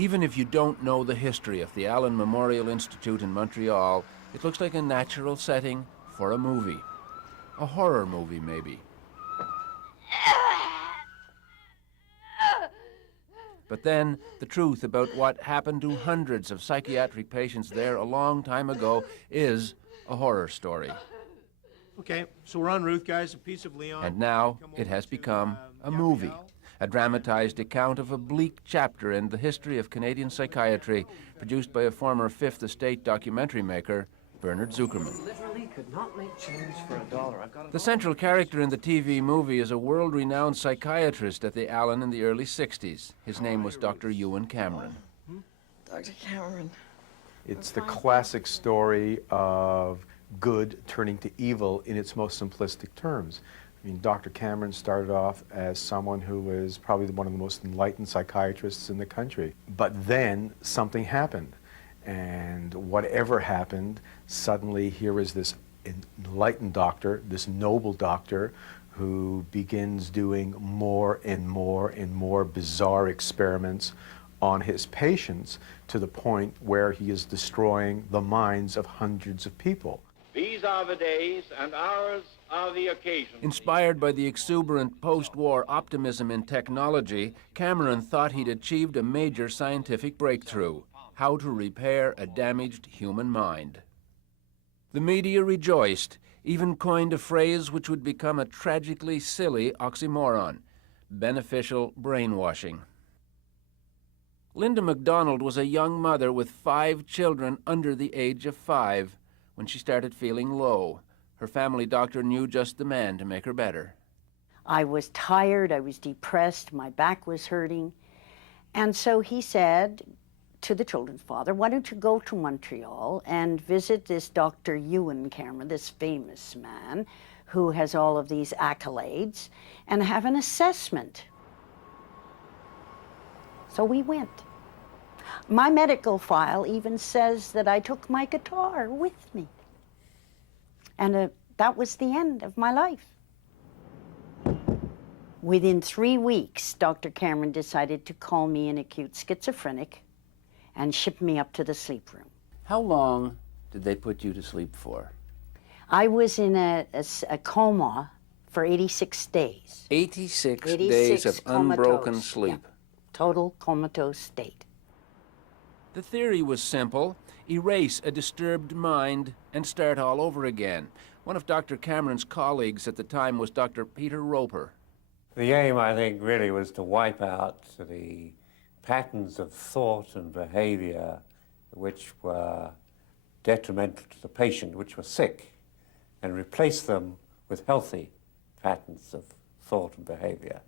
Even if you don't know the history of the Allen Memorial Institute in Montreal, it looks like a natural setting for a movie. A horror movie, maybe. But then, the truth about what happened to hundreds of psychiatric patients there a long time ago is a horror story. Okay, so we're en route, guys. A piece of Leon. And now it has become a movie, a dramatized account of a bleak chapter in the history of Canadian psychiatry, produced by a former Fifth Estate documentary maker, Bernard Zuckerman. Literally could not make change for $1. The central character in the TV movie is a world-renowned psychiatrist at the Allen in the early 60s. His name was Dr. Ewan Cameron. Dr. Cameron. It's the classic story of good turning to evil in its most simplistic terms. I mean, Dr. Cameron started off as someone who was probably one of the most enlightened psychiatrists in the country. But then something happened. And whatever happened, suddenly here is this enlightened doctor, this noble doctor, who begins doing more and more and more bizarre experiments on his patients to the point where he is destroying the minds of hundreds of people. These are the days and hours are the occasion. Inspired by the exuberant post-war optimism in technology, Cameron thought he'd achieved a major scientific breakthrough: how to repair a damaged human mind. The media rejoiced, even coined a phrase which would become a tragically silly oxymoron: beneficial brainwashing. Linda MacDonald was a young mother with 5 children under the age of 5 when she started feeling low. Her family doctor knew just the man to make her better. I was tired, I was depressed, my back was hurting. And so he said to the children's father, why don't you go to Montreal and visit this Dr. Ewan Cameron, this famous man who has all of these accolades, and have an assessment. So we went. My medical file even says that I took my guitar with me. And that was the end of my life. Within 3 weeks, Dr. Cameron decided to call me an acute schizophrenic and ship me up to the sleep room. How long did they put you to sleep for? I was in a coma for 86 days. 86 days of unbroken comatose, sleep. Yeah. Total comatose state. The theory was simple: erase a disturbed mind and start all over again. One of Dr. Cameron's colleagues at the time was Dr. Peter Roper. The aim, I think, really was to wipe out the patterns of thought and behavior which were detrimental to the patient, which were sick, and replace them with healthy patterns of thought and behavior.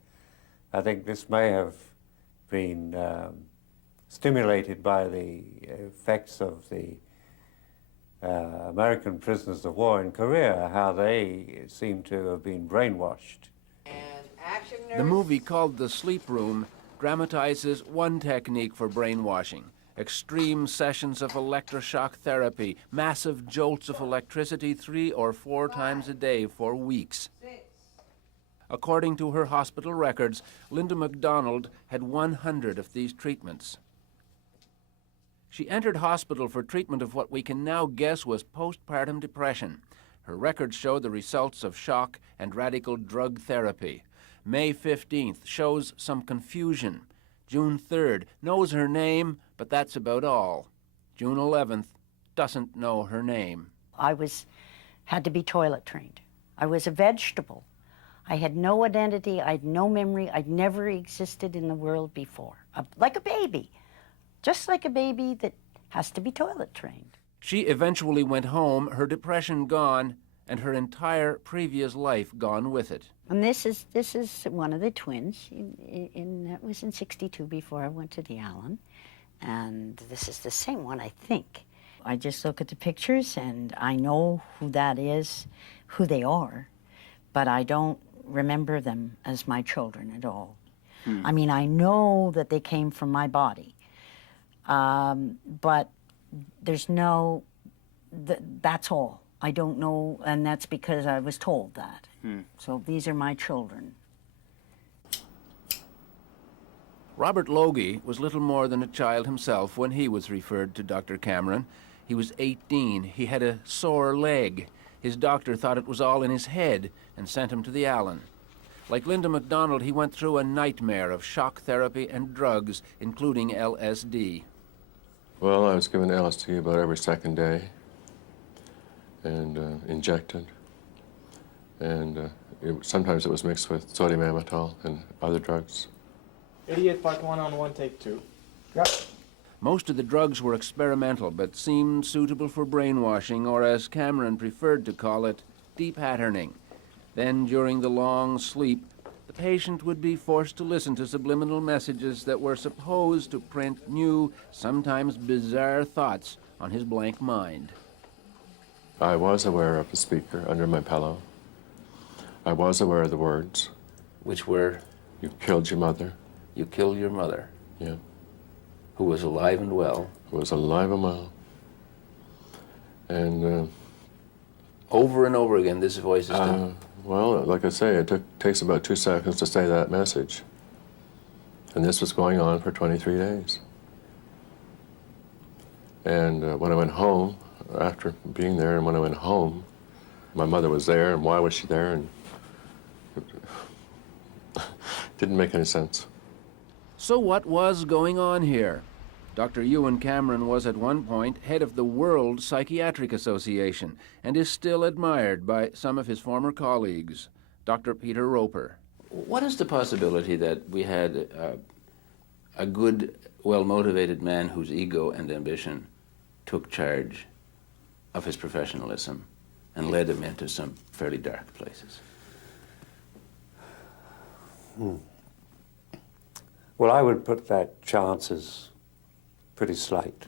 I think this may have been stimulated by the effects of the American prisoners of war in Korea, how they seem to have been brainwashed. The movie, called The Sleep Room, dramatizes one technique for brainwashing: extreme sessions of electroshock therapy, massive jolts of electricity 3 or 4 times a day for weeks. According to her hospital records, Linda MacDonald had 100 of these treatments. She entered hospital for treatment of what we can now guess was postpartum depression. Her records show the results of shock and radical drug therapy. May 15th shows some confusion. June 3rd knows her name, but that's about all. June 11th doesn't know her name. I had to be toilet trained. I was a vegetable. I had no identity, I had no memory, I'd never existed in the world before. Like a baby, just like a baby that has to be toilet trained. She eventually went home, her depression gone, and her entire previous life gone with it. And this is one of the twins. That was in '62 before I went to the Allen. And this is the same one, I think. I just look at the pictures and I know who that is, who they are, but I don't remember them as my children at all. I mean, I know that they came from my body, but there's no, that's all. I don't know, and that's because I was told that. So these are my children. Robert Logie was little more than a child himself when he was referred to Dr. Cameron. He was 18. He had a sore leg. His doctor thought it was all in his head and sent him to the Allen. Like Linda MacDonald, he went through a nightmare of shock therapy and drugs, including LSD. Well, I was given LSD about every second day and injected. And sometimes it was mixed with sodium amytal and other drugs. 88 part 1 on 1 take 2. Yep. Most of the drugs were experimental, but seemed suitable for brainwashing, or as Cameron preferred to call it, de-patterning. Then, during the long sleep, the patient would be forced to listen to subliminal messages that were supposed to print new, sometimes bizarre thoughts on his blank mind. I was aware of the speaker under my pillow. I was aware of the words. Which were? You killed your mother. You killed your mother. Yeah. Who was alive and well. Who was alive and well. And over and over again, this voice is done. Well, like I say, it takes about 2 seconds to say that message. And this was going on for 23 days. And when I went home, after being there, and when I went home, my mother was there, and why was she there? And it didn't make any sense. So what was going on here? Dr. Ewan Cameron was at one point head of the World Psychiatric Association and is still admired by some of his former colleagues. Dr. Peter Roper. What is the possibility that we had a good, well-motivated man whose ego and ambition took charge of his professionalism and led him into some fairly dark places? Well, I would put that chance as pretty slight.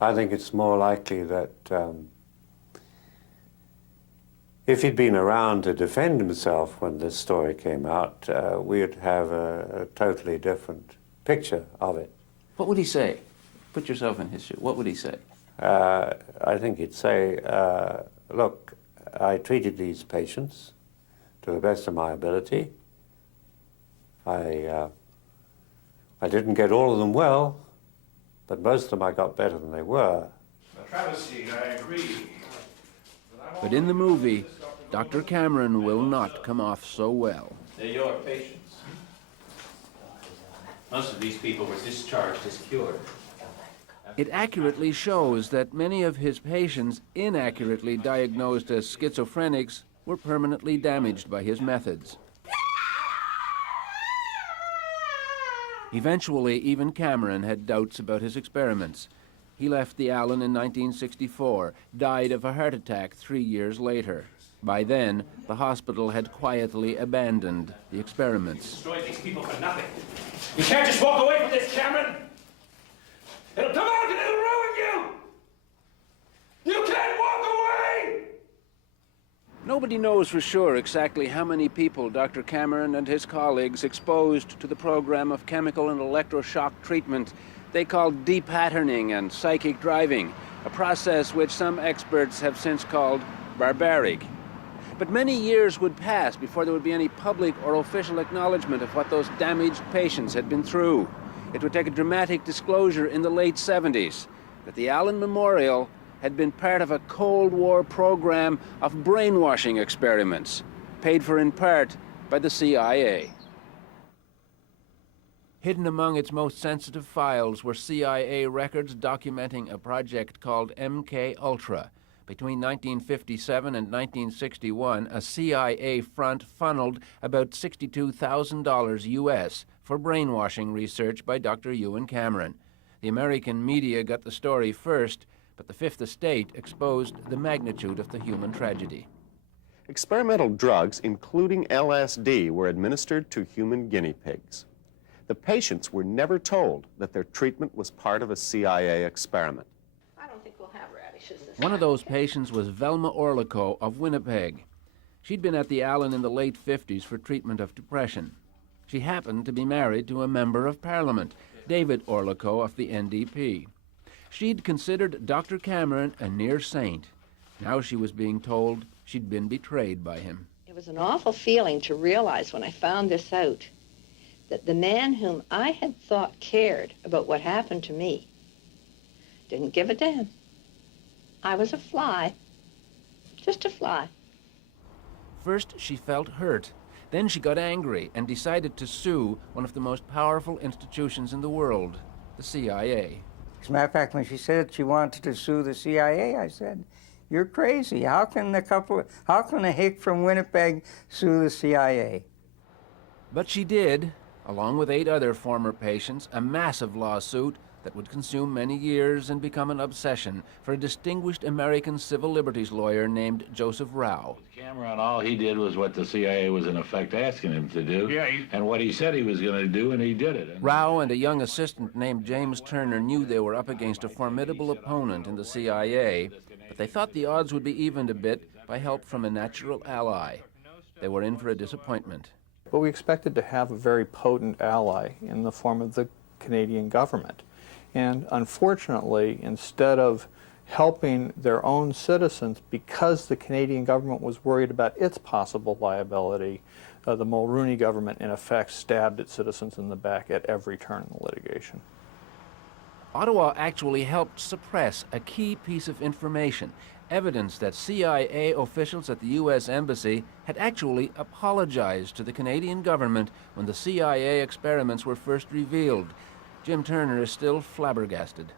I think it's more likely that if he'd been around to defend himself when this story came out, we'd have a totally different picture of it. What would he say? Put yourself in his shoes. What would he say? I think he'd say, look, I treated these patients to the best of my ability. I didn't get all of them well, but most of them I got better than they were. A travesty, I agree. But in the movie, Dr. Cameron will not come off so well. They're your patients. Most of these people were discharged as cured. It accurately shows that many of his patients, inaccurately diagnosed as schizophrenics, were permanently damaged by his methods. Eventually, even Cameron had doubts about his experiments. He left the Allen in 1964, died of a heart attack 3 years later. By then, the hospital had quietly abandoned the experiments. Destroyed these people for nothing. You can't just walk away from this, Cameron! It'll come out and it'll ruin you! You can't walk away! Nobody knows for sure exactly how many people Dr. Cameron and his colleagues exposed to the program of chemical and electroshock treatment they called de-patterning and psychic driving, a process which some experts have since called barbaric. But many years would pass before there would be any public or official acknowledgement of what those damaged patients had been through. It would take a dramatic disclosure in the late 70s that the Allen Memorial had been part of a Cold War program of brainwashing experiments, paid for in part by the CIA. Hidden among its most sensitive files were CIA records documenting a project called MK Ultra. Between 1957 and 1961, a CIA front funneled about $62,000 US for brainwashing research by Dr. Ewan Cameron. The American media got the story first, but the Fifth Estate exposed the magnitude of the human tragedy. Experimental drugs, including LSD, were administered to human guinea pigs. The patients were never told that their treatment was part of a CIA experiment. I don't think we'll have radishes this One of those patients was Velma Orlico of Winnipeg. She'd been at the Allen in the late 50s for treatment of depression. She happened to be married to a member of Parliament, David Orlico of the NDP. She'd considered Dr. Cameron a near saint. Now she was being told she'd been betrayed by him. It was an awful feeling to realize when I found this out that the man whom I had thought cared about what happened to me didn't give a damn. I was a fly, just a fly. First, she felt hurt. Then she got angry and decided to sue one of the most powerful institutions in the world, the CIA. As a matter of fact, when she said she wanted to sue the CIA, I said, "You're crazy. How can a hick from Winnipeg sue the CIA?" But she did, along with 8 other former patients, a massive lawsuit that would consume many years and become an obsession for a distinguished American civil liberties lawyer named Joseph Rao. Cameron, all he did was what the CIA was in effect asking him to do, and what he said he was going to do, and he did it. Rao and a young assistant named James Turner knew they were up against a formidable opponent in the CIA, but they thought the odds would be evened a bit by help from a natural ally. They were in for a disappointment. But we expected to have a very potent ally in the form of the Canadian government. And unfortunately, instead of helping their own citizens because the Canadian government was worried about its possible liability, the Mulroney government in effect stabbed its citizens in the back at every turn in the litigation. Ottawa actually helped suppress a key piece of information, evidence that CIA officials at the U.S. Embassy had actually apologized to the Canadian government when the CIA experiments were first revealed. Jim Turner is still flabbergasted.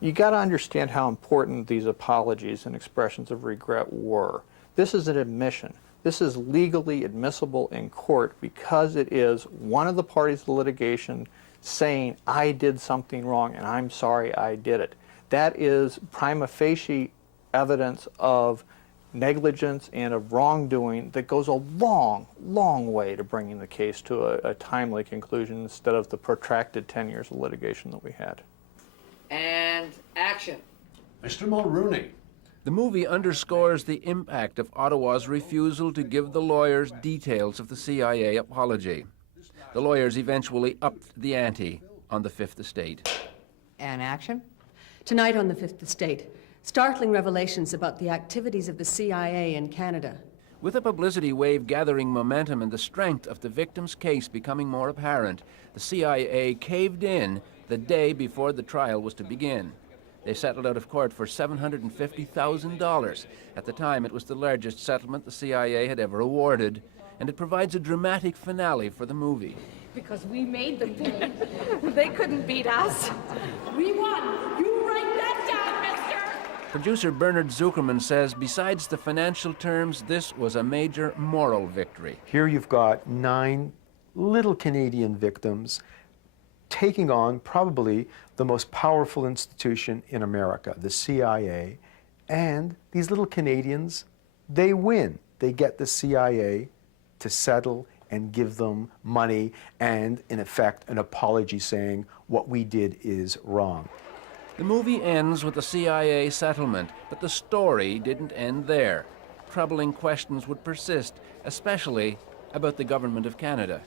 You got to understand how important these apologies and expressions of regret were. This is an admission. This is legally admissible in court because it is one of the parties to the litigation saying, "I did something wrong and I'm sorry I did it." That is prima facie evidence of negligence and of wrongdoing that goes a long, long way to bringing the case to a timely conclusion instead of the protracted 10 years of litigation that we had. And action. Mr. Mulroney. The movie underscores the impact of Ottawa's refusal to give the lawyers details of the CIA apology. The lawyers eventually upped the ante on the Fifth Estate. And action. Tonight on the Fifth Estate, startling revelations about the activities of the CIA in Canada. With the publicity wave gathering momentum and the strength of the victim's case becoming more apparent, the CIA caved in the day before the trial was to begin. They settled out of court for $750,000. At the time, it was the largest settlement the CIA had ever awarded, and it provides a dramatic finale for the movie. Because we made them pay. They couldn't beat us. We won. You write that down, mister! Producer Bernard Zuckerman says besides the financial terms, this was a major moral victory. Here you've got 9 little Canadian victims taking on probably the most powerful institution in America, the CIA, and these little Canadians, they win. They get the CIA to settle and give them money and, in effect, an apology saying what we did is wrong. The movie ends with the CIA settlement, but the story didn't end there. Troubling questions would persist, especially about the Government of Canada.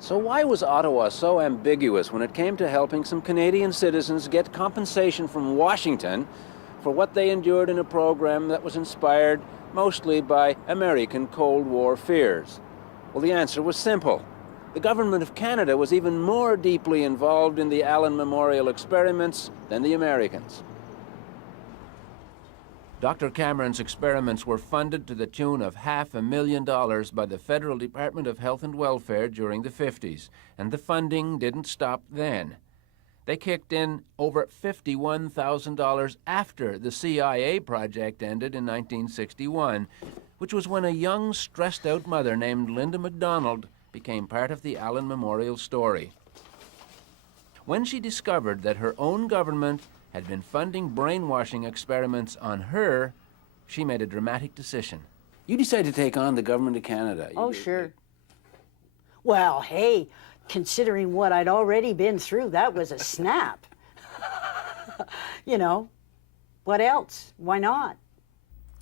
So why was Ottawa so ambiguous when it came to helping some Canadian citizens get compensation from Washington for what they endured in a program that was inspired mostly by American Cold War fears? Well, the answer was simple. The Government of Canada was even more deeply involved in the Allen Memorial experiments than the Americans. Dr. Cameron's experiments were funded to the tune of $500,000 by the Federal Department of Health and Welfare during the 50s, and the funding didn't stop then. They kicked in over $51,000 after the CIA project ended in 1961, which was when a young, stressed-out mother named Linda MacDonald became part of the Allen Memorial story. When she discovered that her own government had been funding brainwashing experiments on her, she made a dramatic decision. You decided to take on the Government of Canada. Oh, sure. Well, hey, considering what I'd already been through, that was a snap. You know, what else? Why not?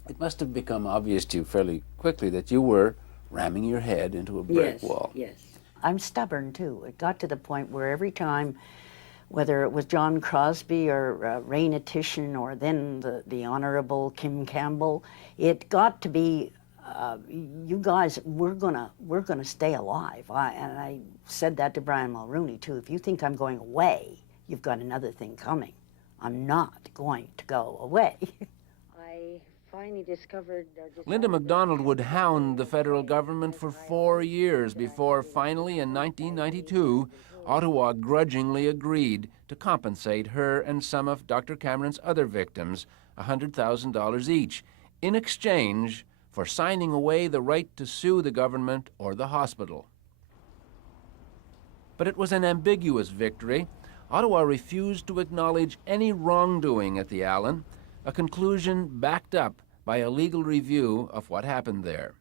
It must have become obvious to you fairly quickly that you were ramming your head into a brick wall. Yes. I'm stubborn, too. It got to the point where every time, whether it was John Crosby or Raina Titian or then the Honorable Kim Campbell, it got to be you guys, we're gonna stay alive. And I said that to Brian Mulrooney too. If you think I'm going away, you've got another thing coming. I'm not going to go away. I finally discovered... Linda MacDonald would hound the federal government for 4 years before finally in 1992, Ottawa grudgingly agreed to compensate her and some of Dr. Cameron's other victims $100,000 each, in exchange for signing away the right to sue the government or the hospital. But it was an ambiguous victory. Ottawa refused to acknowledge any wrongdoing at the Allen, a conclusion backed up by a legal review of what happened there.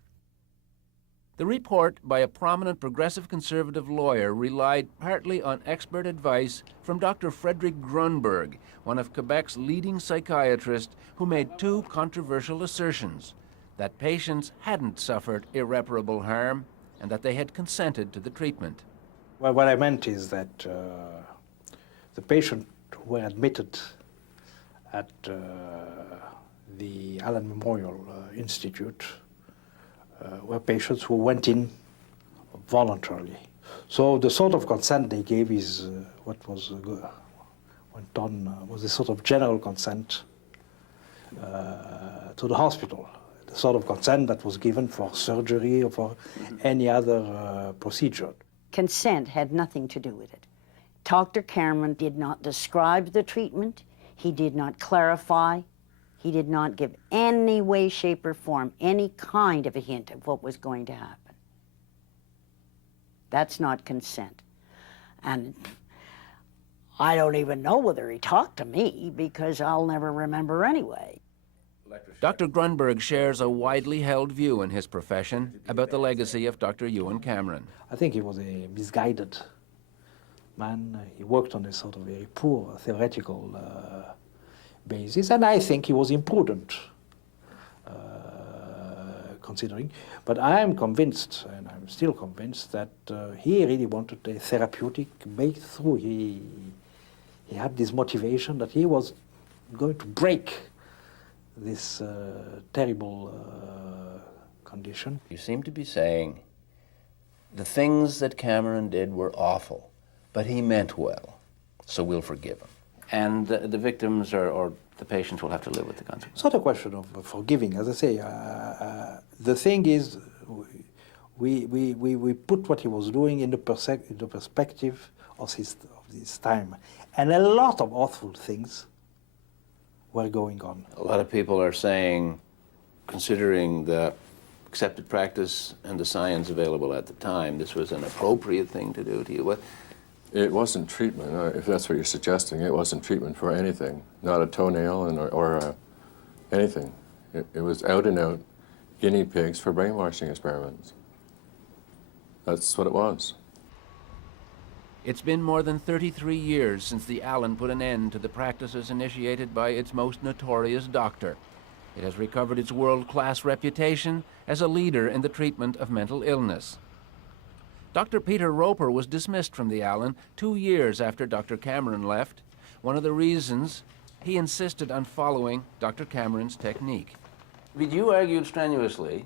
The report by a prominent progressive conservative lawyer relied partly on expert advice from Dr. Frederick Grunberg, one of Quebec's leading psychiatrists, who made two controversial assertions: that patients hadn't suffered irreparable harm and that they had consented to the treatment. Well, what I meant is that the patients who were admitted at the Allen Memorial Institute were patients who went in voluntarily. So the sort of consent they gave is what was went on was a sort of general consent to the hospital, the sort of consent that was given for surgery or for any other procedure. Consent had nothing to do with it. Dr. Cameron did not describe the treatment. He did not clarify. He did not give any way, shape, or form any kind of a hint of what was going to happen. That's not consent. And I don't even know whether he talked to me, because I'll never remember anyway. Dr. Grunberg shares a widely held view in his profession about the legacy of Dr. Ewan Cameron. I think he was a misguided man. He worked on a sort of very poor theoretical basis, and I think he was imprudent, considering. But I am convinced, and I'm still convinced, that he really wanted a therapeutic breakthrough. He had this motivation that he was going to break this terrible condition. You seem to be saying the things that Cameron did were awful, but he meant well, so we'll forgive him. And the victims or the patients will have to live with the consequences. It's not a question of forgiving. As I say, the thing is, we put what he was doing in the perspective of his time. And a lot of awful things were going on. A lot of people are saying, considering the accepted practice and the science available at the time, this was an appropriate thing to do to you. What? It wasn't treatment, if that's what you're suggesting. It wasn't treatment for anything, not a toenail or anything. It was out and out guinea pigs for brainwashing experiments. That's what it was. It's been more than 33 years since the Allen put an end to the practices initiated by its most notorious doctor. It has recovered its world-class reputation as a leader in the treatment of mental illness. Dr. Peter Roper was dismissed from the Allen 2 years after Dr. Cameron left. One of the reasons, he insisted on following Dr. Cameron's technique. But you argued strenuously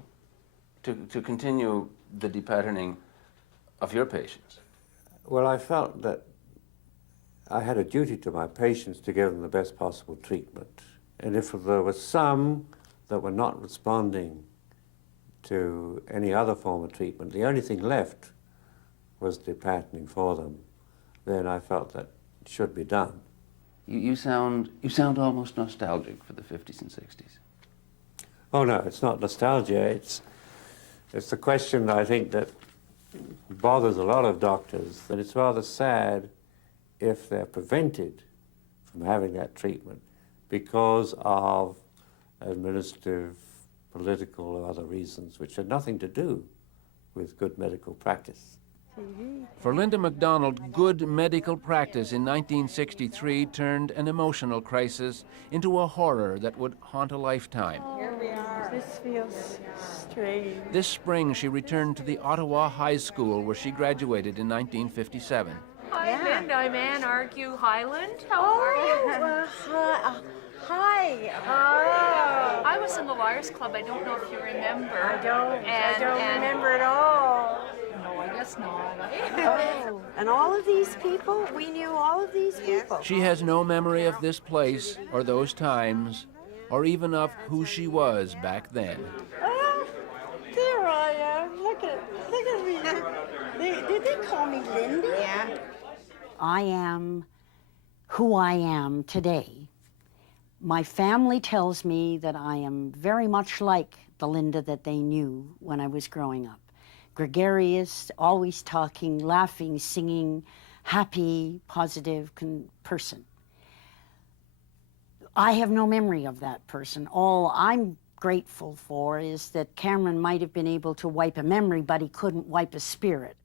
to continue the depatterning of your patients. Well, I felt that I had a duty to my patients to give them the best possible treatment. And if there were some that were not responding to any other form of treatment, the only thing left was depatterning for them, then I felt that it should be done. You sound almost nostalgic for the 50s and 60s. Oh no, it's not nostalgia. It's the question, I think, that bothers a lot of doctors, that it's rather sad if they're prevented from having that treatment because of administrative, political, or other reasons which had nothing to do with good medical practice. For Linda MacDonald, good medical practice in 1963 turned an emotional crisis into a horror that would haunt a lifetime. Here we are. This feels strange. This spring, she returned to the Ottawa High School, where she graduated in 1957. Hi, Linda. I'm Ann Argue Highland. How are you? Hi. I was in the Liars Club. I don't know if you remember. I don't And remember at all. No, I guess not. Oh, and all of these people? We knew all of these people. She has no memory of this place or those times, or even of who she was back then. Oh, there I am. Look at me. Did they call me Linda? Yeah. I am who I am today. My family tells me that I am very much like the Linda that they knew when I was growing up. Gregarious, always talking, laughing, singing, happy, positive person. I have no memory of that person. All I'm grateful for is that Cameron might have been able to wipe a memory, but he couldn't wipe a spirit.